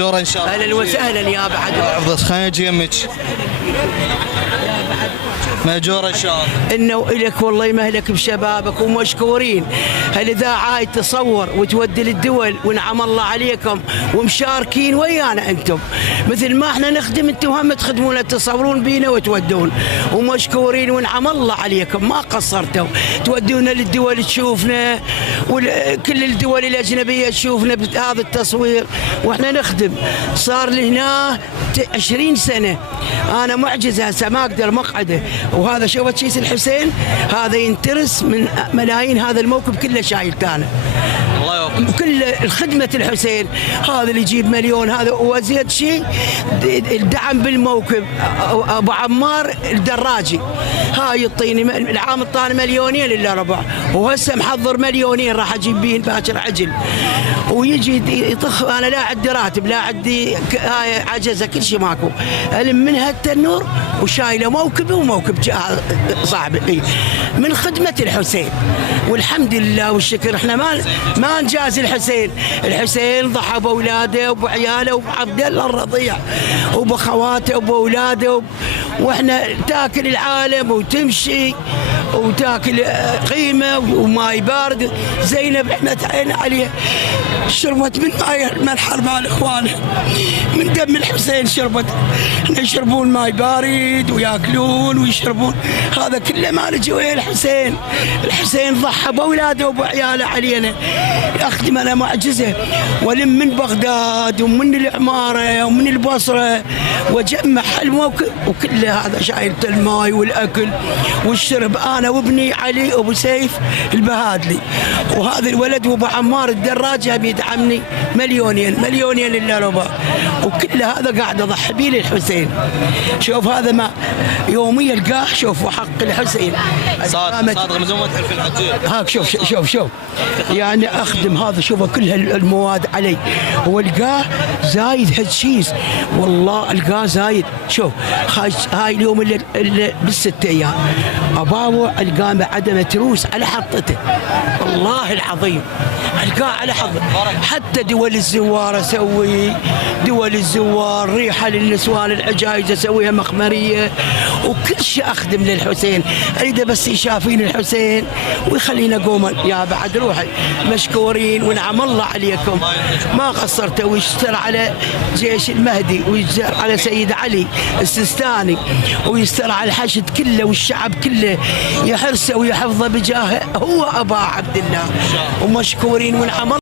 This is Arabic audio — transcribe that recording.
ماجوره ان شاء الله. اهلا وسهلا يا بعد. حفظت خلينا نجي يمك. ماجوره ان شاء الله. انه الك والله يمهلك بشبابك ومشكورين. هالاذاعه تصور وتودي للدول ونعم الله عليكم ومشاركين ويانا انتم مثل ما احنا نخدم انتم هم تخدمونا تصورون بينا وتودون ومشكورين ونعم الله عليكم ما قصرتوا تودونا للدول تشوفنا وكل الدول الاجنبيه تشوفنا بهذا التصوير واحنا نخدم. صار لي هنا 20 سنه انا معجزه هسه ما اقدر مقعده. وهذا شوفت شيس الحسين هذا ينترس من ملايين هذا الموكب كله شايلته انا. الله يوفقك. وكل الخدمة الحسين هذا اللي يجيب مليون هذا وزيد شيء الدعم بالموكب ابو عمار الدراجي هاي يعطيني العام الطاني 2 مليون الا ربع وهسه محضر 2 مليون راح اجيب بين باكر عجل ويجي يطخ. انا لا عندي راتب لا عندي هاي عجزه كل شيء ماكو الم منها التنور وشايله موكبي وموكب صاحبي من خدمة الحسين والحمد لله والشكر. احنا ما نجازي الحسين. الحسين ضحى باولاده وبعياله وبعبد الله الرضيع وبخواته وباولاده واحنا تاكل العالم وتمشي وتاكل قيمه وماي بارد. زينب احنا تعينا عليها شربت من ماي المنحر مال اخوانها من دم الحسين شربت. احنا يشربون ماي بارد وياكلون ويشربون هذا كله ما نجي ويا الحسين. الحسين ضحى باولاده وبعياله علينا اخدم انا معجزه ولم من بغداد ومن العماره ومن البصره وجمع الموكب وكل هذا شايل الماي والاكل والشرب انا وابني علي ابو سيف البهادلي وهذا الولد وابو عمار الدراجه بيدعمني 2 مليون الا ربع وكل هذا قاعد اضحي بيه للحسين. شوف هذا ما يوميا القاه شوفوا حق الحسين صادق مزمت في العجول هاك شوف يعني اخدم هذا شوفوا كل المواد علي والقاه زايد هالشيز والله القاه زايد. شوف هاي اليوم اللي بالست ايام اباوع القاه عدم تروس على حطته والله العظيم القاه على حظه. حتى دول الزوار اسوي دول الزوار ريحه للنسوان العجايز اسويها مخمريه وكل شيء اخدم للحسين. اريد بس يشافين الحسين ويخلينا قوما يا بعد روحي مشكورين ونعم الله عليكم ما قصرتوا. ويشتر على جيش المهدي ويشتر على سيد علي السيستاني ويشتر على الحشد كله والشعب كله يحرسه ويحفظه بجاهه هو ابا عبد الله ومشكورين ونعم